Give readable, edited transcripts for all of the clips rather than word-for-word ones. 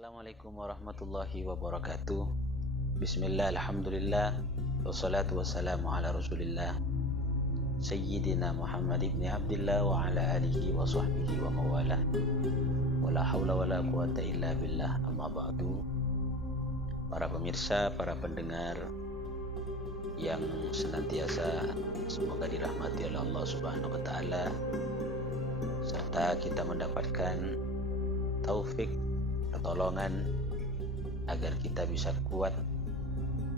Assalamualaikum warahmatullahi wabarakatuh. Bismillah, alhamdulillah, wassalatu wassalamu ala rasulillah Sayyidina Muhammad ibn Abdillah wa ala alihi wa sahbihi wa mawalah. Wala hawla wala quwata illa billah, amma ba'du. Para pemirsa, para pendengar yang senantiasa semoga dirahmati oleh Allah Subhanahu wa taala, serta kita mendapatkan taufik, pertolongan agar kita bisa kuat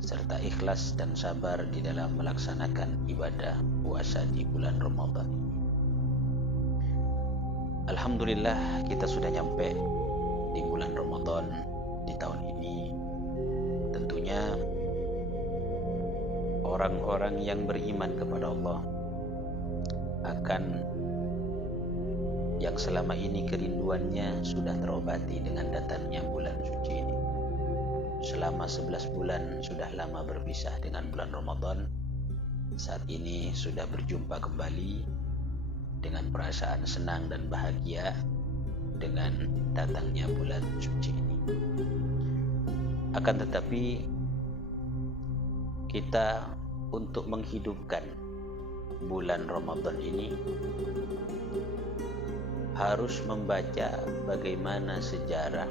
serta ikhlas dan sabar di dalam melaksanakan ibadah puasa di bulan Ramadan. Alhamdulillah, kita sudah nyampe di bulan Ramadan di tahun ini. Tentunya orang-orang yang beriman kepada Allah akan yang selama ini kerinduannya sudah terobati dengan datangnya bulan suci ini. Selama 11 bulan sudah lama berpisah dengan bulan Ramadan. Saat ini sudah berjumpa kembali dengan perasaan senang dan bahagia dengan datangnya bulan suci ini. Akan tetapi kita untuk menghidupkan bulan Ramadan ini harus membaca bagaimana sejarah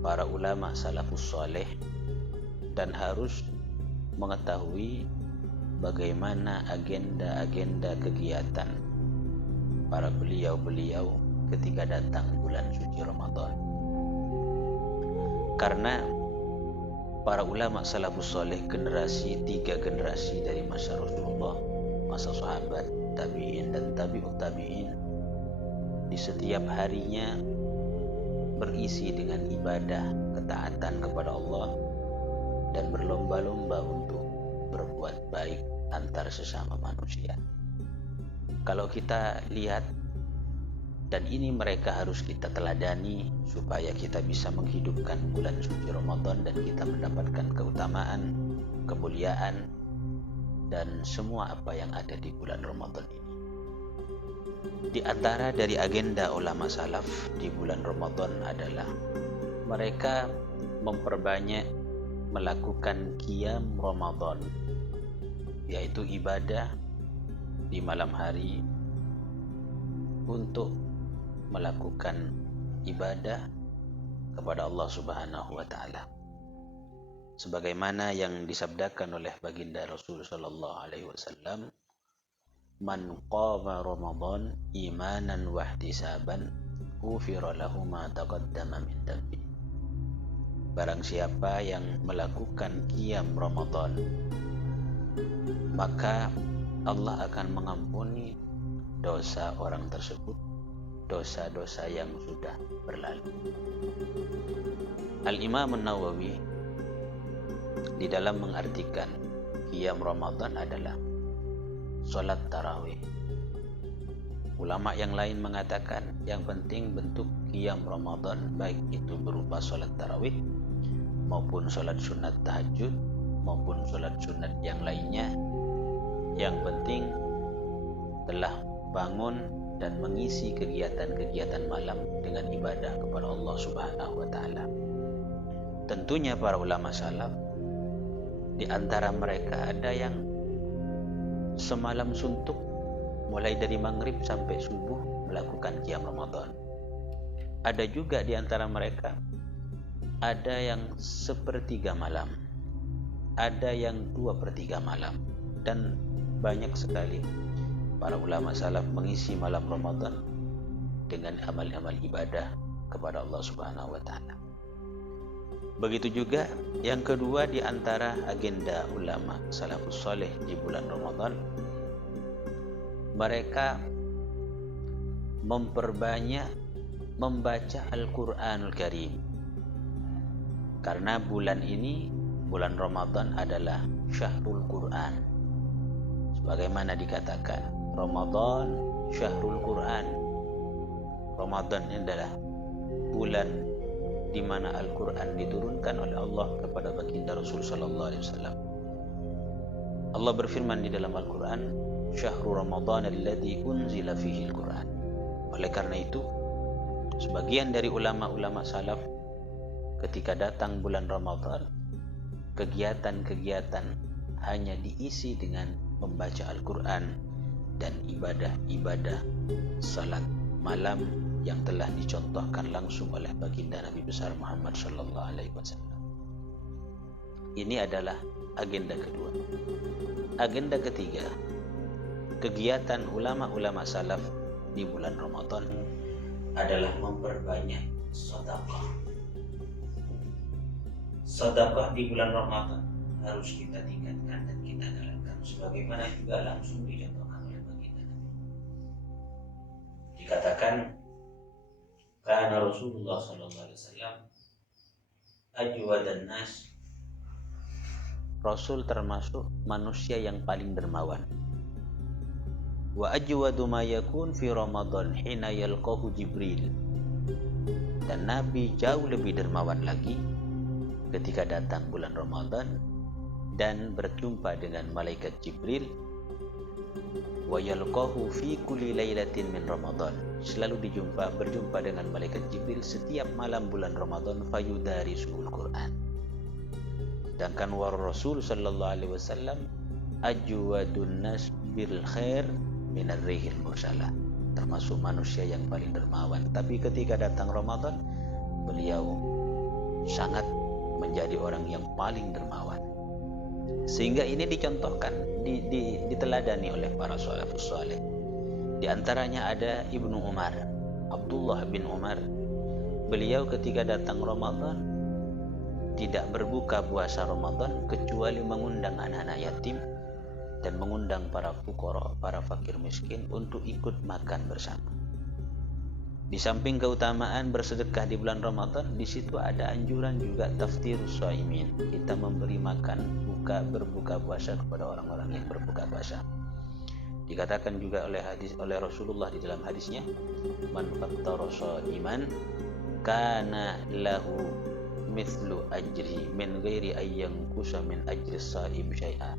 para ulama salafus saleh dan harus mengetahui bagaimana agenda-agenda kegiatan para beliau-beliau ketika datang bulan suci Ramadan. Karena para ulama salafus saleh tiga generasi dari masa Rasulullah, masa sahabat, tabi'in dan tabi'ut tabi'in, di setiap harinya berisi dengan ibadah ketaatan kepada Allah dan berlomba-lomba untuk berbuat baik antar sesama manusia. Kalau kita lihat, dan ini mereka harus kita teladani supaya kita bisa menghidupkan bulan suci Ramadan dan kita mendapatkan keutamaan, kemuliaan dan semua apa yang ada di bulan Ramadan ini. Di antara dari agenda ulama salaf di bulan Ramadan adalah mereka memperbanyak melakukan qiyam Ramadan, yaitu ibadah di malam hari untuk melakukan ibadah kepada Allah Subhanahu wa taala. Sebagaimana yang disabdakan oleh baginda Rasul sallallahu alaihi wasallam, man qama Ramadan imanan wa ihtisaban ghufira lahu ma taqaddama min dhanbi. Barang siapa yang melakukan qiyam Ramadan, maka Allah akan mengampuni dosa orang tersebut, dosa-dosa yang sudah berlalu. Al-Imam An-Nawawi di dalam mengartikan qiyam Ramadan adalah salat tarawih. Ulama yang lain mengatakan yang penting bentuk qiyam Ramadan, baik itu berupa salat tarawih maupun salat sunat tahajud maupun salat sunat yang lainnya, yang penting telah bangun dan mengisi kegiatan-kegiatan malam dengan ibadah kepada Allah Subhanahu wa taala. Tentunya para ulama salaf di antara mereka ada yang semalam suntuk mulai dari maghrib sampai subuh melakukan qiyam Ramadan. Ada juga di antara mereka ada yang sepertiga malam, ada yang 2/3 malam, dan banyak sekali para ulama salaf mengisi malam Ramadan dengan amal-amal ibadah kepada Allah Subhanahu wa taala. Begitu juga yang kedua di antara agenda ulama salafus saleh di bulan Ramadan, mereka memperbanyak membaca Al-Quranul Karim. Karena bulan ini, bulan Ramadan adalah Syahrul Quran. Sebagaimana dikatakan, Ramadan Syahrul Quran. Ramadan adalah bulan di mana Al-Quran diturunkan oleh Allah kepada baginda Rasul sallallahu alaihi wasallam. Allah berfirman di dalam Al-Quran, Syahrul Ramadan alladzi unzila fihi Al-Quran. Oleh karena itu, Sebagian dari ulama-ulama salaf ketika datang bulan Ramadan, kegiatan-kegiatan hanya diisi dengan membaca Al-Quran dan ibadah-ibadah salat malam yang telah dicontohkan langsung oleh baginda Nabi besar Muhammad sallallahu alaihi wasallam. Ini adalah agenda kedua. Agenda ketiga, kegiatan ulama-ulama salaf di bulan Ramadan adalah memperbanyak sedekah. Sedekah di bulan Ramadan harus kita tingkatkan dan kita galakkan, sebagaimana juga langsung dicontohkan oleh baginda Nabi. Dikatakan, karena Rasulullah sallallahu alaihi wasallam ajwadan nas, Rasul termasuk manusia yang paling dermawan. Wa ajwadu ma yakun fi Ramadan hina yalqahu Jibril. Dan Nabi jauh lebih dermawan lagi ketika datang bulan Ramadan dan berjumpa dengan malaikat Jibril. Wa yalqahu fi kulli lailatin min Ramadan. Selalu berjumpa dengan malaikat Jibril setiap malam bulan Ramadan, fayudarisul Quran. Sedangkan Rasul sallallahu alaihi wasallam ajwadun nas bil khair minar rihil mursalah, termasuk manusia yang paling dermawan. Tapi ketika datang Ramadan, beliau sangat menjadi orang yang paling dermawan. Sehingga ini dicontohkan, diteladani oleh para salafus saleh. Di antaranya ada Ibnu Umar, Abdullah bin Umar. Beliau ketika datang Ramadan tidak berbuka puasa Ramadan kecuali mengundang anak-anak yatim dan mengundang para fuqara, para fakir miskin untuk ikut makan bersama. Di samping keutamaan bersedekah di bulan Ramadan, di situ ada anjuran juga taftirus shaimin. Kita memberi makan, berbuka puasa kepada orang-orang yang berbuka puasa. Dikatakan juga oleh Rasulullah di dalam hadisnya, man fattara shaiman kana lahu mithlu ajri min ghairi ayyan kusa min ajri shaim syai'a.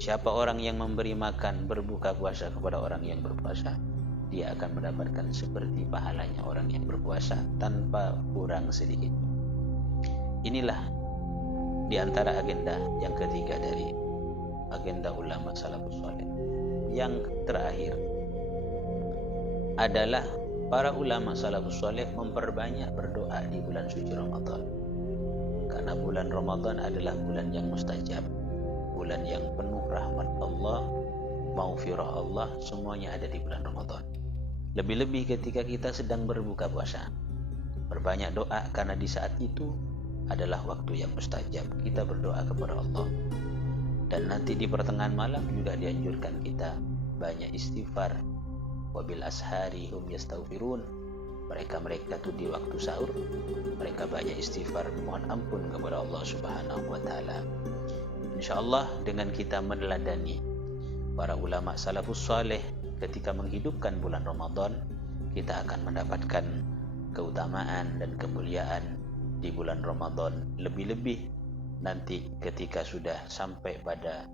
Siapa orang yang memberi makan, berbuka puasa kepada orang yang berpuasa, dia akan mendapatkan seperti pahalanya orang yang berpuasa tanpa kurang sedikit. Inilah di antara agenda yang ketiga dari agenda ulama salafus saleh. Yang terakhir adalah para ulama salafus saleh memperbanyak berdoa di bulan suci Ramadan. Karena bulan Ramadan adalah bulan yang mustajab, bulan yang penuh rahmat Allah, maghfirah Allah, semuanya ada di bulan Ramadan. Lebih-lebih ketika kita sedang berbuka puasa, perbanyak doa, karena di saat itu adalah waktu yang mustajab. Kita berdoa kepada Allah. Dan nanti di pertengahan malam juga dianjurkan kita banyak istighfar. Wabil ashari hum yastaghfirun. Mereka tuh di waktu sahur mereka banyak istighfar, mohon ampun kepada Allah Subhanahu wa taala. Insyaallah dengan kita meneladani para ulama salafus saleh ketika menghidupkan bulan Ramadan, kita akan mendapatkan keutamaan dan kemuliaan di bulan Ramadan. Lebih-lebih nanti ketika sudah sampai pada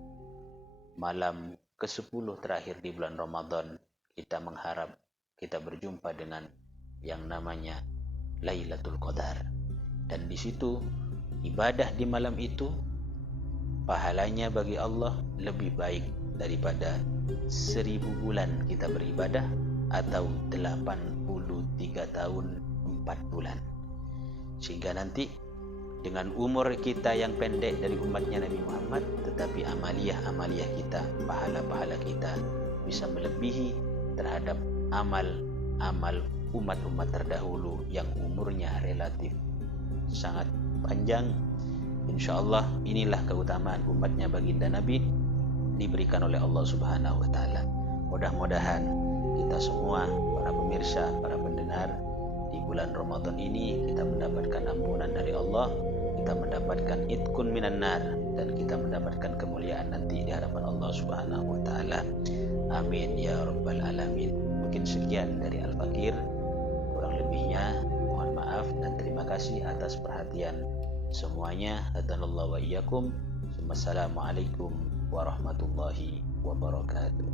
malam ke-10 terakhir di bulan Ramadan, kita mengharap kita berjumpa dengan yang namanya Lailatul Qadar. Dan di situ ibadah di malam itu pahalanya bagi Allah lebih baik daripada 1000 bulan kita beribadah atau 83 tahun 4 bulan. Sehingga nanti dengan umur kita yang pendek dari umatnya Nabi Muhammad, tetapi amaliyah kita, pahala-pahala kita bisa melebihi terhadap amal umat-umat terdahulu yang umurnya relatif sangat panjang. Insyaallah inilah keutamaan umatnya baginda Nabi diberikan oleh Allah Subhanahu wa taala. Mudah-mudahan kita semua, para pemirsa, para pendengar, di bulan Ramadan ini kita mendapatkan ampunan dari Allah, kita mendapatkan itqun minan nar, dan kita mendapatkan kemuliaan nanti di hadapan Allah Subhanahu wa taala. Amin ya rabbal alamin. Mungkin sekian dari Al-Fakir, kurang lebihnya mohon maaf dan terima kasih atas perhatian semuanya. Hadanallahu wa iyyakum. Wassalamualaikum warahmatullahi wabarakatuh.